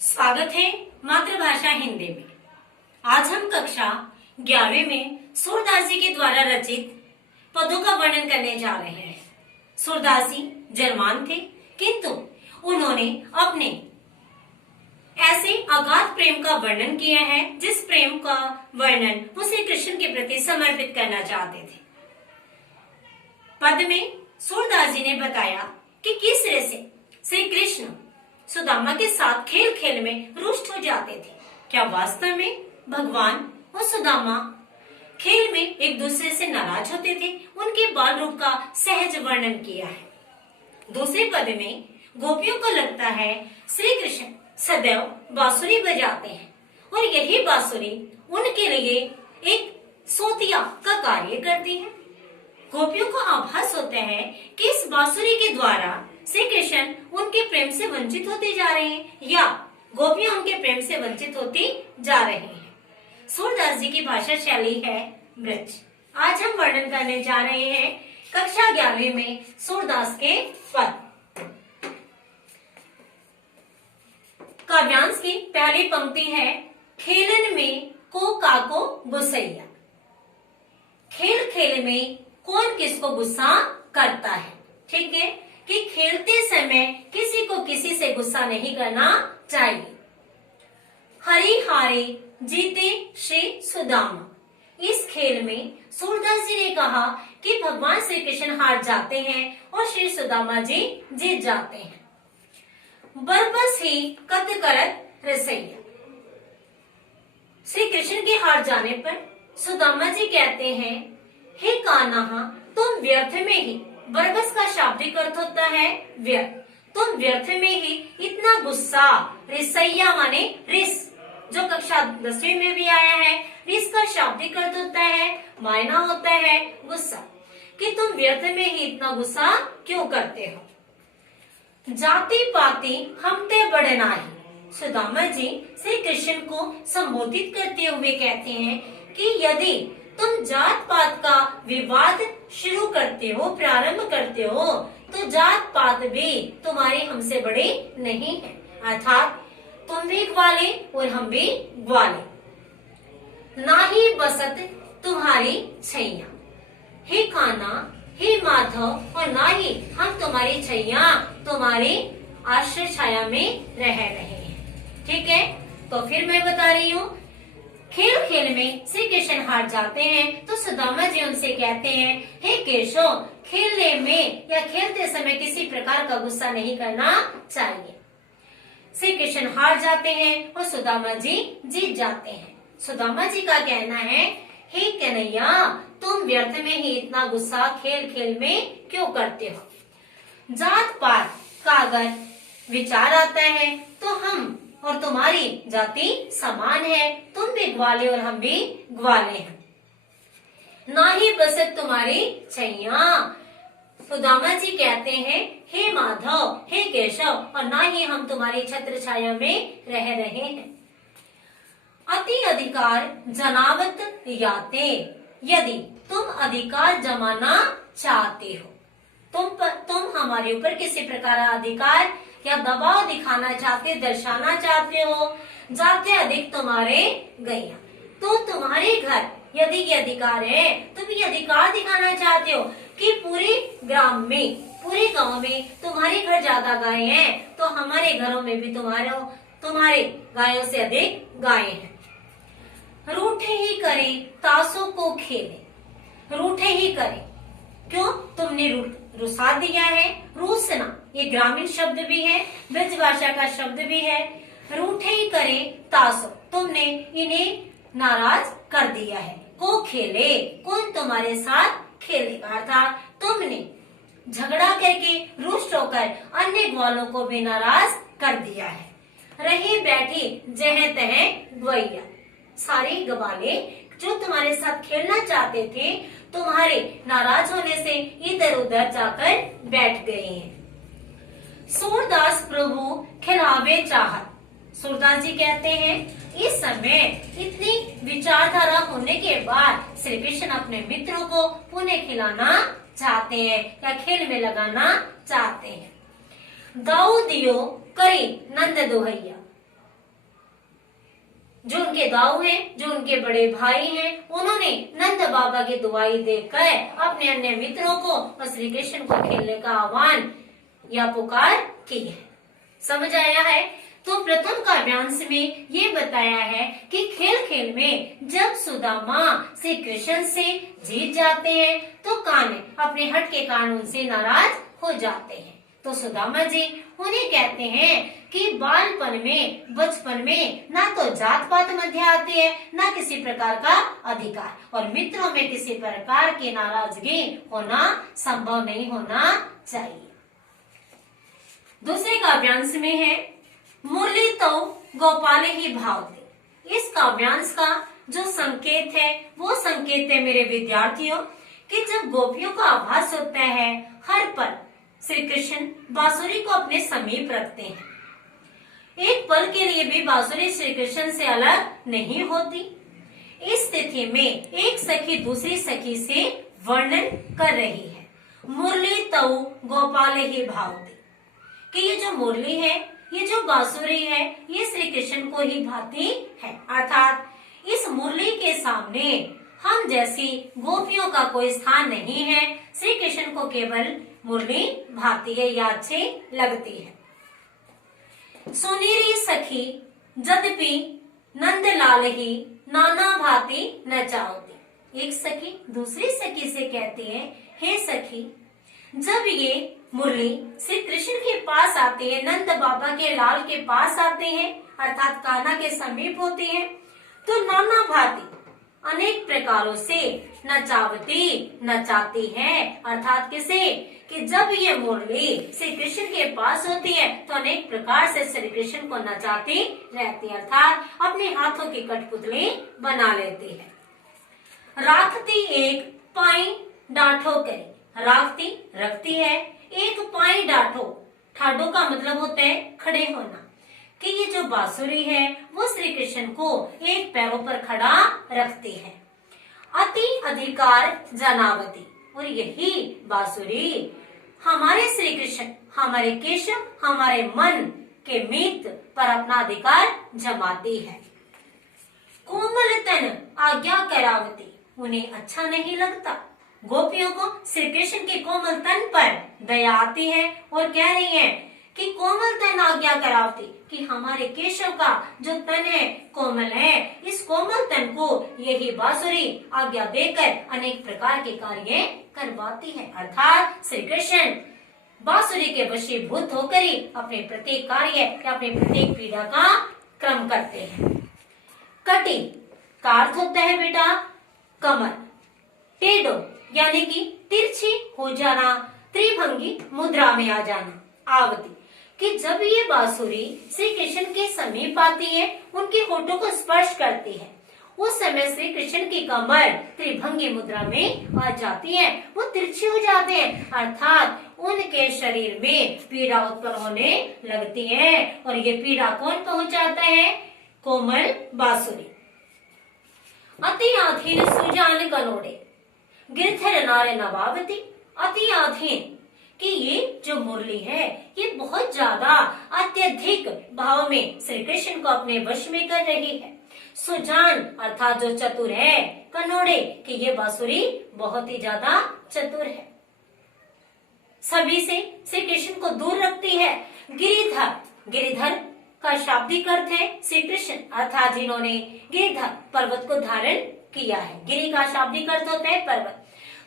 स्वागत है मातृभाषा हिंदी में। आज हम कक्षा 11वीं में सूरदास जी के द्वारा रचित पदों का वर्णन करने जा रहे हैं। सूरदास जी जर्मन थे, किंतु उन्होंने अपने ऐसे अगाध प्रेम का वर्णन किया है जिस प्रेम का वर्णन वो श्री कृष्ण के प्रति समर्पित करना चाहते थे। पद में सूरदास जी ने बताया कि किस तरह से श्री कृष्ण सुदामा के साथ खेल खेल में रुष्ट हो जाते थे। क्या वास्तव में भगवान और सुदामा खेल में एक दूसरे से नाराज होते थे? उनके बाल रूप का सहज वर्णन किया है। दूसरे पद में गोपियों को लगता है श्री कृष्ण सदैव बांसुरी बजाते हैं और यही बांसुरी उनके लिए एक सोतिया का कार्य करती है। गोपियों को आभास होता है कि इस बांसुरी के द्वारा श्री कृष्ण उनके प्रेम से वंचित होते जा रहे हैं या गोपियां उनके प्रेम से वंचित होती जा रही हैं। सूरदास जी की भाषा शैली है ब्रज। आज हम वर्णन करने जा रहे हैं कक्षा 11वीं में सूरदास के पद। काव्यांश की पहली पंक्ति है, खेलन में को काको गुस्सैया। खेल खेल में कौन किसको गुस्सा करता है? ठीक है कि खेलते समय किसी को किसी से गुस्सा नहीं करना चाहिए। हरि हारे जीते श्री सुदामा। इस खेल में सूरदास जी ने कहा कि भगवान श्री कृष्ण हार जाते हैं और श्री सुदामा जी जीत जाते हैं। बरबस ही कत करत रसैया। श्री कृष्ण के हार जाने पर सुदामा जी कहते हैं, हे कान्हा तुम व्यर्थ में ही, बरबस का शाब्दिक अर्थ होता है व्यर्थ, तुम व्यर्थ में ही इतना गुस्सा, रिसैया माने रिस, जो कक्षा 10वीं में भी आया है। रिस का शाब्दिक अर्थ होता है, मायना होता है गुस्सा, कि तुम व्यर्थ में ही इतना गुस्सा क्यों करते हो। जाति पाति हम ते बड़े नाही। सुदामा जी श्री कृष्ण को संबोधित करते हुए कहते हैं कि यदि तुम जात पात का विवाद शुरू करते हो, प्रारंभ करते हो, तो जात पात भी तुम्हारे हमसे बड़े नहीं है। अर्थात तुम भी ग्वाले और हम भी ग्वाले। ना ही बसत तुम्हारी छैया। हे कान्हा, हे माधव, और ना ही हम तुम्हारी छैया, तुम्हारी आश्रय छाया में रह रहे हैं। ठीक है, तो फिर मैं बता रही हूँ, खेल खेल में श्री कृष्ण हार जाते हैं तो सुदामा जी उनसे कहते हैं, हे केशव, खेलने में या खेलते समय किसी प्रकार का गुस्सा नहीं करना चाहिए। श्री कृष्ण हार जाते हैं और सुदामा जी जीत जाते हैं। सुदामा जी का कहना है, हे कन्हैया, तुम व्यर्थ में ही इतना गुस्सा खेल खेल में क्यों करते हो। जात पात का अगर विचार आता है तो हम और तुम्हारी जाति समान है, तुम भी ग्वाले और हम भी ग्वाले हैं। ना ही बसत तुम्हारी छैया। सुदामा जी कहते हैं, हे माधव, हे केशव, और ना ही हम तुम्हारी छत्र छाया में रह रहे हैं। अति अधिकार जनावत याते। यदि तुम अधिकार जमाना चाहते हो, तुम हमारे ऊपर किसी प्रकार का अधिकार या दबाव दिखाना चाहते, दर्शाना चाहते हो, जाते अधिक तुम्हारे गैया, तो तुम्हारे घर यदि ये अधिकार है, तुम ये अधिकार दिखाना चाहते हो कि पूरे ग्राम में, पूरे गांव में तुम्हारे घर ज्यादा गाय हैं, तो हमारे घरों में भी तुम्हारे गायों से अधिक गाय हैं। रूठे ही करे तासों को खेले। रूठे ही करे, क्यों? तुमने रुसा दिया है। रूसना ये ग्रामीण शब्द भी है, ब्रज भाषा का शब्द भी है। रूठे ही करे तासो, तुमने इन्हें नाराज कर दिया है। को खेले, कौन तुम्हारे साथ खेलेगा। अर्थात तुमने झगड़ा करके रुष्ट होकर अन्य ग्वालों को भी नाराज कर दिया है। रही बैठी जह तह ग्वैया। सारे ग्वाले जो तुम्हारे साथ खेलना चाहते थे, तुम्हारे नाराज होने से इधर उधर जाकर बैठ गए हैं। सूरदास प्रभु खिलावे चाहत। सूरदास जी कहते हैं, इस समय इतनी विचारधारा होने के बाद श्री कृष्ण अपने मित्रों को पुनः खिलाना चाहते हैं या खेल में लगाना चाहते हैं। दाऊ दियो करी नंद दोहैया। जो उनके दाऊ हैं, जो उनके बड़े भाई हैं, उन्होंने नंद बाबा की दुआई देकर अपने अन्य मित्रों को श्री कृष्ण को खेलने का आह्वान या पुकार की है। समझ आया है? तो प्रथम काव्यांश में ये बताया है कि खेल खेल में जब सुदामा श्री कृष्ण से जीत जाते हैं तो कान्हा अपने हट के कारण उनसे नाराज हो जाते हैं। तो सुदामा जी उन्हें कहते हैं कि बालपन में, बचपन में ना तो जात पात मध्य आती है, ना किसी प्रकार का अधिकार, और मित्रों में किसी प्रकार की नाराजगी होना संभव नहीं होना चाहिए। दूसरे काव्यांश में है मुरली तो गोपाल ही भाव दे। इस काव्यांश का जो संकेत है वो संकेत है मेरे विद्यार्थियों कि जब गोपियों का आभास होता है हर पल श्री कृष्ण बांसुरी को अपने समीप रखते हैं। एक पल के लिए भी बांसुरी श्री कृष्ण से अलग नहीं होती। इस स्थिति में एक सखी दूसरी सखी से वर्णन कर रही है, मुरली तो गोपाल ही भाव दे, कि ये जो मुरली है, ये जो बांसुरी है, ये श्री कृष्ण को ही भाती है। अर्थात इस मुरली के सामने हम जैसी गोपियों का कोई स्थान नहीं है। श्री कृष्ण को केवल मुरली भाती है या अच्छी लगती है। सुनीरी सखी जदपि नंदलाल ही नाना भांति नचाओती। एक सखी दूसरी सखी से कहती है, हे सखी, जब ये मुरली श्री कृष्ण के पास आती है, नंद बाबा के लाल के पास आते हैं, अर्थात कान्हा के समीप होती है, तो नाना भांति अनेक प्रकारों से नचाती है। अर्थात किसे? कि जब ये मुरली श्री कृष्ण के पास होती है तो अनेक प्रकार से श्री कृष्ण को नचाती रहती है, अर्थात अपने हाथों की कठपुतली बना लेती है। राखती एक पाई डांठो करे। राखती रखती है, एक पाई डांठो, ठाडो का मतलब होता है खड़े होना, कि ये जो बांसुरी है वो श्री कृष्ण को एक पैरों पर खड़ा रखती है। अति अधिकार जनावती, और यही बांसुरी हमारे श्री कृष्ण, हमारे केशव, हमारे मन के मीत पर अपना अधिकार जमाती है। कोमल तन आज्ञा करावती, उन्हें अच्छा नहीं लगता। गोपियों को श्री कृष्ण के कोमल तन पर दया आती है और कह रही है कि कोमल तन आज्ञा करावती, कि हमारे केशव का जो तन है कोमल है, इस कोमल तन को यही बांसुरी आज्ञा देकर अनेक प्रकार के कार्य करवाती है। अर्थात श्री कृष्ण बांसुरी के वशीभूत होकर ही अपने प्रत्येक कार्य या अपने प्रत्येक पीड़ा का क्रम करते हैं। कटी का अर्थ होता है बेटा कमर, टेढ़ो यानी कि तिरछी हो जाना, त्रिभंगी मुद्रा में आ जाना, आवती, कि जब ये बांसुरी श्री कृष्ण के समीप आती है, उनके होठों को स्पर्श करती है, उस समय श्री कृष्ण की कमर त्रिभंगी मुद्रा में आ जाती है, वो तिरछी हो जाते हैं, अर्थात उनके शरीर में पीड़ा उत्पन्न होने लगती है। और ये पीड़ा कौन पहुंचाता है? कोमल बांसुरी। अति आधीन सुजान गनोड़े गिरधर नारे नवावती। अति आधीन, कि ये जो मुरली है ये बहुत ज्यादा अत्यधिक भाव में श्री कृष्ण को अपने वश में कर रही है। सुजान अर्थात जो चतुर है, कनोड़े, कि ये बांसुरी बहुत ही ज्यादा चतुर है, सभी से श्री कृष्ण को दूर रखती है। गिरिधर, गिरिधर का शाब्दिक अर्थ है श्री कृष्ण, अर्थात जिन्होंने गिरिधर पर्वत को धारण किया है। गिरि का शाब्दिक अर्थ होता है पर्वत।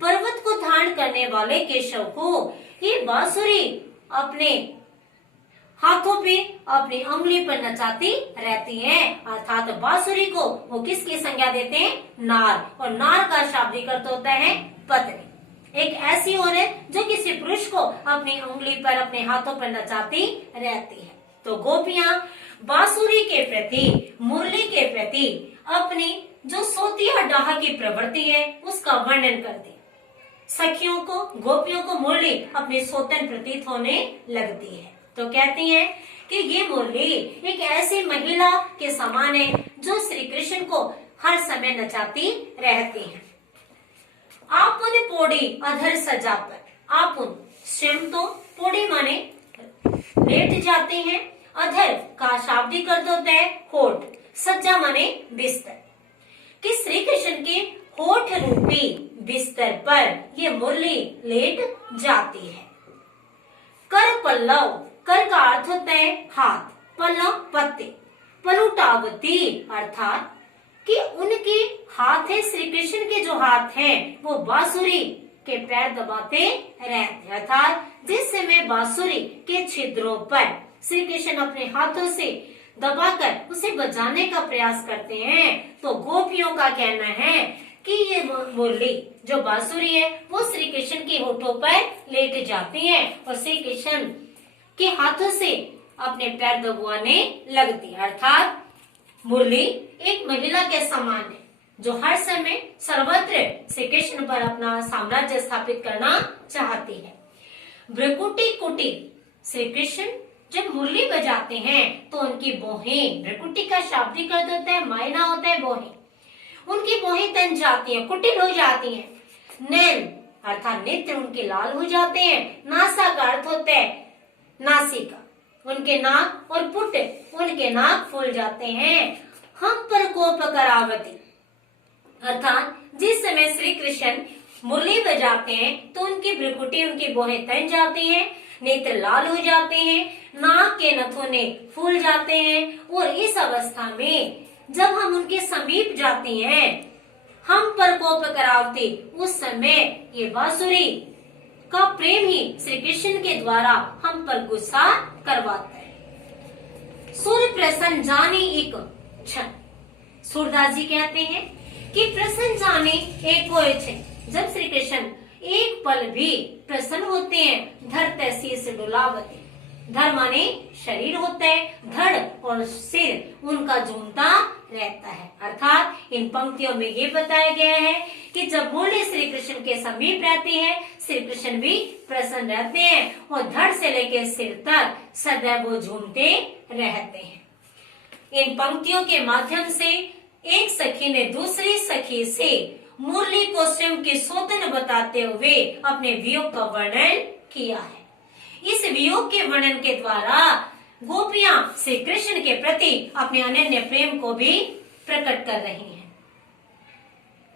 पर्वत को धारण करने वाले केशव को ये बांसुरी अपने हाथों पे, अपनी उंगली पर नचाती रहती है, अर्थात बांसुरी को वो किसकी संज्ञा देते हैं? नार, और नार का शाब्दिक अर्थ होता है पत्नी। एक ऐसी औरत जो किसी पुरुष को अपनी उंगली पर, अपने हाथों पर नचाती रहती है। तो गोपियां बांसुरी के प्रति, मुरली के प्रति अपनी जो सोतिया डाह की प्रवृत्ति है उसका वर्णन करती। सखियों को, गोपियों को मुरली अपनी सोतन प्रतीत होने लगती है, तो कहती हैं कि ये मुरली एक ऐसी महिला के समान है जो श्री कृष्ण को हर समय नचाती रहती है। आपुन पोड़ी अधर सजा पर, आपुन स्वयं तो, पोड़ी माने लेट जाते हैं, अधर का शाब्दिक अर्थ होता है होठ, सज्जा माने बिस्तर, कि श्री कृष्ण के होठ रूपी बिस्तर पर ये मुरली लेट जाती है। कर पल्लव, कर का अर्थ होता है हाथ, पल्लव पत्ते, पलुटावती अर्थात कि उनके हाथ है, श्री कृष्ण के जो हाथ हैं वो बांसुरी के पैर दबाते रहते, अर्थात जिस समय बांसुरी के छिद्रों पर श्री कृष्ण अपने हाथों से दबाकर उसे बजाने का प्रयास करते हैं, तो गोपियों का कहना है कि ये मुरली जो बांसुरी है वो श्री कृष्ण के होठों पर लेट जाती है और श्री कृष्ण के हाथों से अपने पैर दबाने लगती है, अर्थात मुरली एक महिला के समान है जो हर समय सर्वत्र श्री कृष्ण पर अपना साम्राज्य स्थापित करना चाहती है। भ्रकुटी कुटीर, श्री कृष्ण जब मुरली बजाते हैं तो उनकी बोहें, भ्रकुटी का शाब्दिक अर्थ होता है मायना होता है बोहें, उनकी बोहें तन जाती हैं, कुटिल हो जाती हैं। नैन अर्थात नेत्र उनके लाल हो जाते हैं। नासा का अर्थ होता है नासिका, उनके नाक और पुट, उनके नाक फूल जाते हैं। हम पर कोप करावती अर्थात जिस समय श्री कृष्ण मुरली बजाते हैं तो उनकी भ्रुकुटी, उनकी बोहें तन जाती हैं, नेत्र लाल हो जाते हैं, नाक के नथुने फूल जाते हैं और इस अवस्था में जब हम उनके समीप जाते हैं, हम पर कोप करावती, उस समय ये बांसुरी का प्रेम ही श्री कृष्ण के द्वारा हम पर गुस्सा करवाता है। सुर प्रसन्न जाने एक क्षण, सूरदास जी कहते हैं कि प्रसन्न जाने एक क्षण, जब श्री कृष्ण एक पल भी प्रसन्न होते हैं, धरते शीस डुलावते, धर माने शरीर होता है, धड़ और सिर उनका झूमता रहता है, अर्थात इन पंक्तियों में ये बताया गया है कि जब मुरली श्री कृष्ण के समीप रहते हैं, श्री कृष्ण भी प्रसन्न रहते हैं और धड़ से लेकर सिर तक सदैव वो झूमते रहते हैं। इन पंक्तियों के माध्यम से एक सखी ने दूसरी सखी से मुरली को स्वयं की सौतन बताते हुए अपने वियोग का वर्णन किया है। इस वियोग के वर्णन के द्वारा गोपियां श्री कृष्ण के प्रति अपने अनन्य प्रेम को भी प्रकट कर रही हैं।